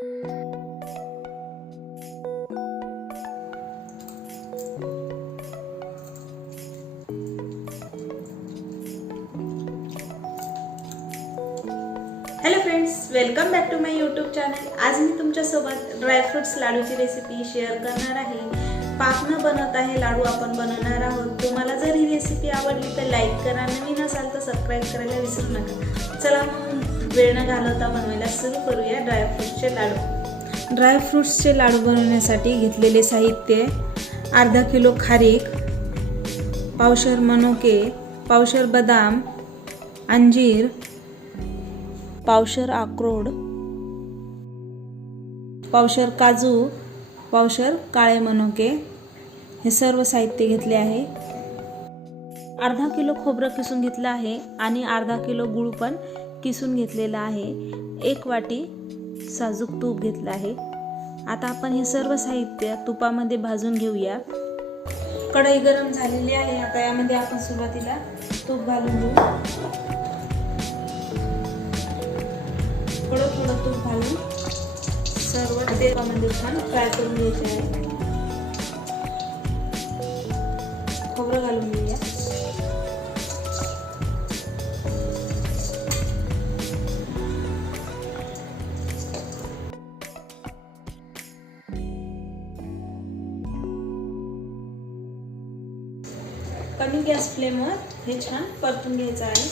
Hello friends, welcome back to my YouTube channel. आज मी तुमच्यासोबत ड्रायफ्रुट्स लाडूची रेसिपी शेअर करणार आहे। पाकनं बनवत आहे लाडू आपण बनवणार आहोत। तुम्हाला जर ही रेसिपी आवडली तर लाईक करा, नवीन असाल तर सबस्क्राईब करायला विसरू नका। चला मग वेळ न घालवता बनवायला सुरू करूया ड्रायफ्रुट्सचे लाडू। ड्रायफ्रुट्सचे लाडू बनवण्यासाठी घेतलेले साहित्य: अर्धा किलो खारीक, पावशर मनुके, पावशर बदाम, अंजीर, पावशर अक्रोड, पावशर काजू, पावशर काळे मनुके, हे सर्व साहित्य घेतले आहे। अर्धा किलो खोबरं किसून घेतलं आहे आणि अर्धा किलो गूळ पण किसून घेतलेला आहे। 1 वाटी साजूक तूप घेतलं आहे। आता आपण हे सर्व साहित्य तुपामध्ये भाजून घेऊया। कढई गरम झालेली आहे। आता यामध्ये आपण सुरुवातीला तूप घालून घेऊ। थोडं तूप घालून सर्व तेलामध्ये छान फ्राय करून घ्यायचे आहे। खोबरं घालून घेऊया। कमी गॅस फ्लेमवर हे छान परतून घ्यायचं आहे।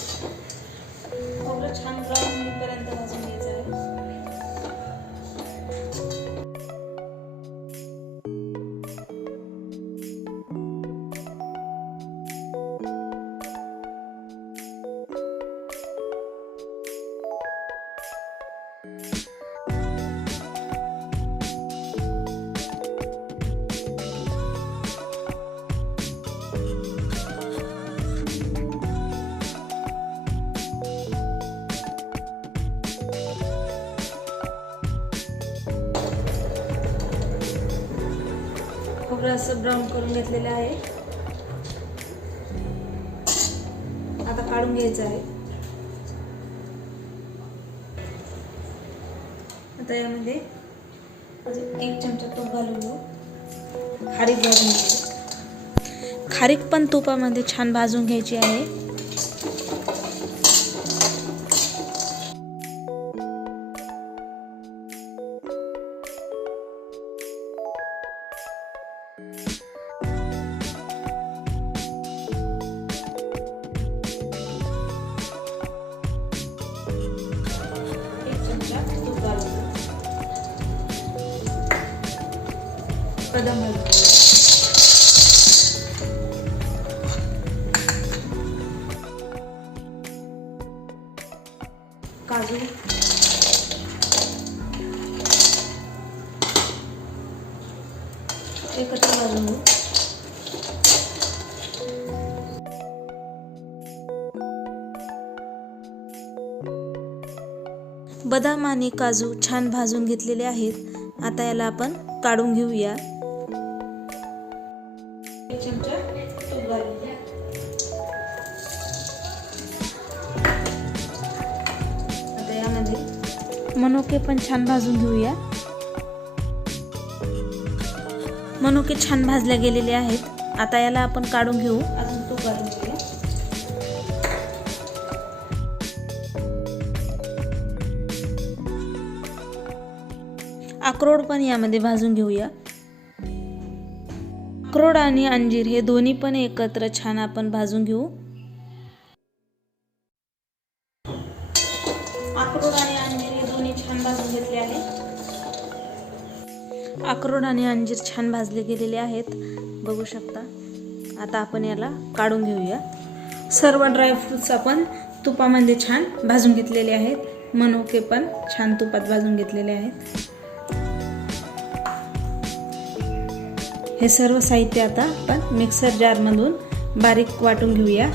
खोबरं छान ब्राऊन होईपर्यंत भाजून घ्यायचं आहे। खोबरं असं ब्राऊन करून घेतलेलं आहे। आता काढून घ्यायचं आहे। आता यामध्ये अजून 1 चमचा तूप घालून घेऊ। खारीक भाजून घेऊ। खारीक पण तुपामध्ये छान भाजून घ्यायची आहे। बदाम काजू, एकत्र भाजून घेऊ। बदाम आणि काजू छान भाजून घेतलेले आहेत। आता याला आपण काढून घेऊया। 1 चमचा तूप घालून घ्या। आता यामध्ये मनुके पण छान भाजून घेऊया। मनुके छान भाजले गेलेले आहेत। आता याला आपण काढून घेऊ। अजून तूप घालून घेऊया। अक्रोड पण यामध्ये भाजून घेऊया। अक्रोड आणि अंजीर हे दोन्ही पण एकत्र छान आपण भाजून घेऊ। अक्रोड आणि अंजीर हे दोन्ही छान भाजून घेतले आहे। अक्रोड आणि अंजीर छान भाजले गेलेले आहेत, बघू शकता। आता आपण याला काढून घेऊया। सर्व ड्रायफ्रुट्स आपण तुपामध्ये छान भाजून घेतलेले आहेत। मनुके पण छान तुपात भाजून घेतलेले आहेत। हे सर्व साहित्य आता आपण मिक्सर जार मधून बारीक वाटून घेऊया।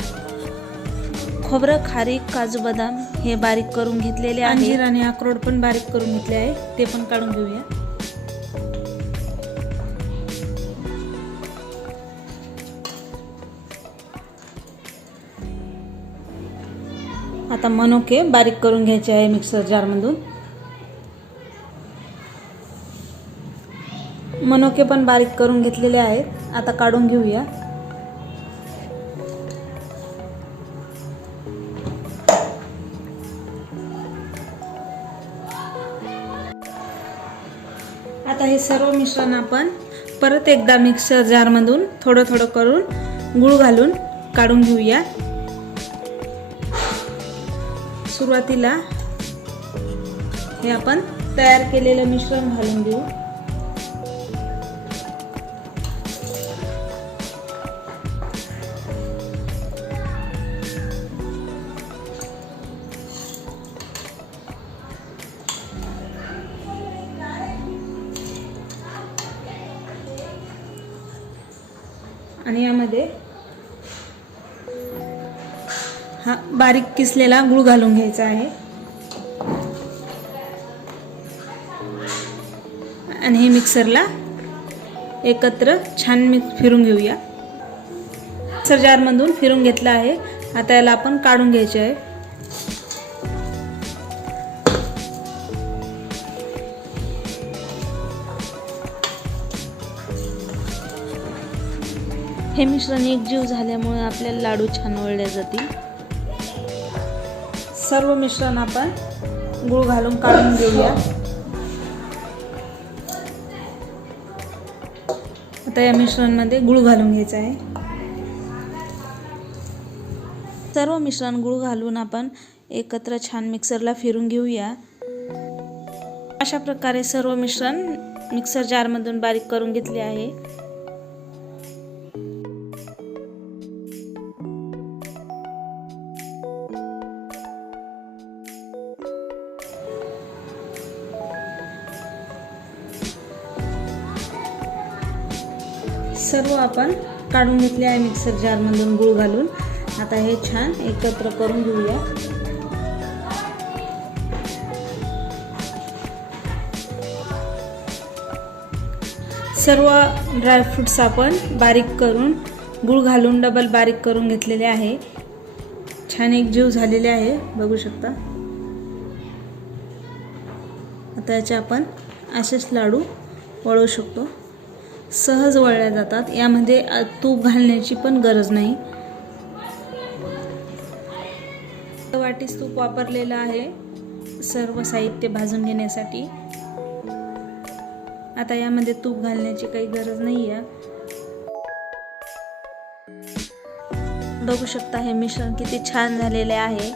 खोबरं, खारीक, काजू, बदाम हे बारीक करून घेतलेले आहे। अंजीर आणि अक्रोड पण बारीक करून घेतले आहे, ते पण काढून घेऊया। आता मनुके बारीक करून घ्यायचे आहे मिक्सर जार मधून। मनुके पण बारीक करून घेतलेले आहेत, आता काढून घेऊया। आता हे सर्व मिश्रण आपण परत एकदा मिक्सर जार मधून थोडं थोडं करून गूळ घालून काढून घेऊया। सुरुवातीला हे आपण तयार केलेलं मिश्रण घालून घेऊ। आणि यामध्ये हा बारीक किसलेला गूळ घालून घ्यायचा आहे आणि हे मिक्सरला एकत्र छान फिरून घेऊया। मिक्सर जार मधून फिरून घेतला आहे, आता याला आपण काढून घ्यायचे आहे। हे मिश्रण एकजीव झाल्यामुळे आपल्याला लाडू छान वळले जातील। सर्व मिश्रण आपण गूळ घालून काढून घेऊया। आता या मिश्रणामध्ये गूळ घालून घ्यायचा आहे। सर्व मिश्रण गूळ घालून आपण एकत्र छान मिक्सरला फिरून घेऊया। अशा प्रकारे सर्व मिश्रण मिक्सर जार मधून बारीक करून घेतले आहे। सर्व आपण काढून घेतले आहे मिक्सर जार मधून गूळ घालून। आता हे छान एकत्र करून घेऊया। सर्व ड्रायफ्रुट्स आपण बारीक करून गूळ घालून डबल बारीक करून घेतलेले आहे। छान एकजीव झालेले आहे, बघू शकता। आता याचे आपण असेच लाडू वळू शकतो, सहज वळल्या जातात। यामध्ये तूप घालण्याची पण गरज नाही। वाटीच तूप वापरलेलं आहे सर्व साहित्य भाजून घेण्यासाठी। आता यामध्ये तूप घालण्याची काही गरज नाही आहे। बघू शकता हे मिश्रण किती छान झालेले आहे।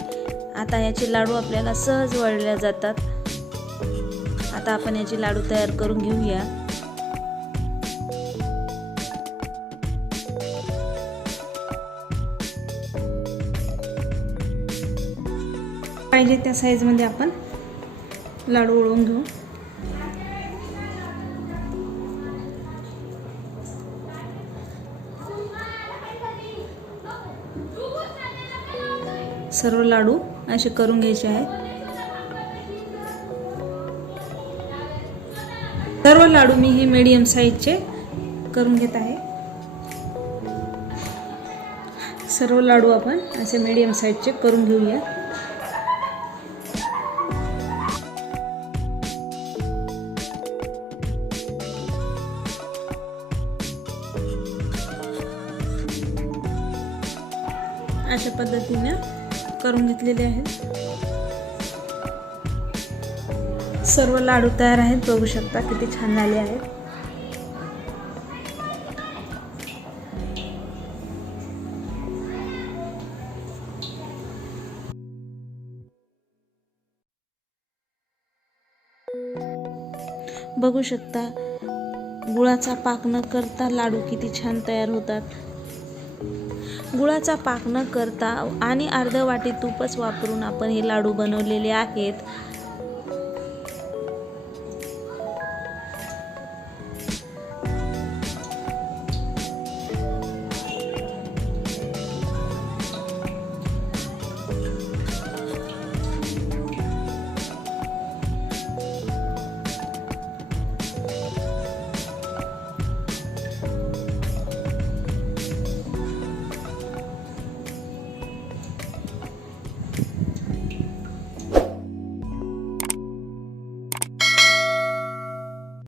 आता याचे लाडू आपल्याला सहज वळल्या जातात। आता आपण याचे लाडू तयार करून घेऊया। पाहिजे त्या साईज मध्ये आपण लाडू वळून घेऊ। सर्व लाडू असे करून घ्यायचे आहेत। सर्व लाडू मी हे मीडियम साईजचे करून घेत आहे। सर्व लाडू आपण असे मीडियम साईजचे करून घेऊया। अशा पद्धतीने करून घेतलेले आहेत। सर्व लाडू तयार आहेत, बघू शकता किती छान झाले आहेत। बघू शकता गुळाचा पाक न करता लाडू किती छान तयार होतात। गुळाचा पाक न करता आणि अर्ध वाटी तूपच वापरून आपण हे लाडू बनवलेले आहेत।